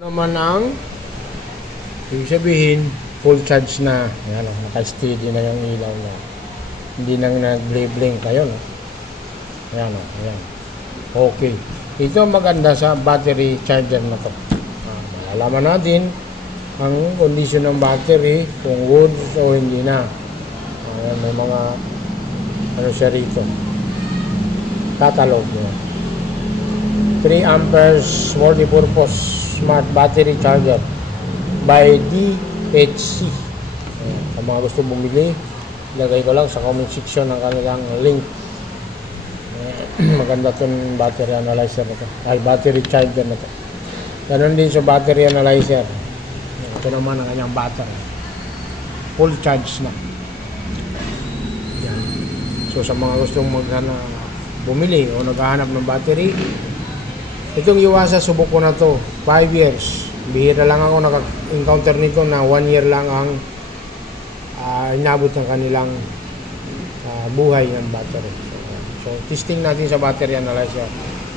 Naman ang ibig sabihin full charge na. Ayan, naka-steady na yung ilaw niya. Hindi nang nag-blink kayo, no? Ayan, ayan. Okay. Ito maganda sa battery charger na to. Malalaman natin ang kondisyon ng battery, kung good o hindi na. Ayan, may mga ano siya rito. Catalog niya. 3 amperes multi-purpose smart battery charger by DHC. Kung mga gusto bumili, lagay ko lang sa comment section ng kanilang link. Maganda itong battery analyzer na ito, ay battery charger na ito. Ganon din sa battery analyzer. Ito naman ang kanyang battery, full charge na. Yan. So sa mga gustong bumili o naghahanap ng battery, itong Yuasa, subok ko na to 5 years. Bihira lang ako naka-encounter nito na 1 year lang ang inabot ng kanilang buhay ng battery. So testing natin sa battery analyzer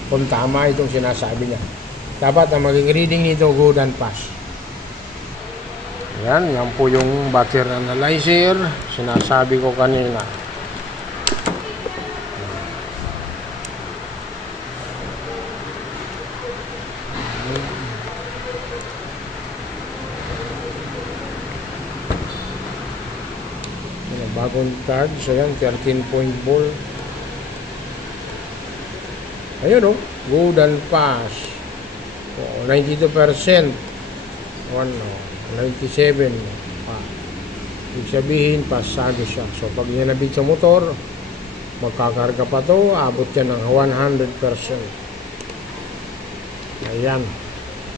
kung tama itong sinasabi niya. Dapat ang maging reading nito good and fast. Yan po yung battery analyzer sinasabi ko kanina. Bagong charge, so yan, 13-point volt. Ayun, good and fast. 92%. 97. Ibig sabihin, pasado siya. So, pag ninabit sa motor, magkakarga pa to, abot yan ng 100%. Ayan.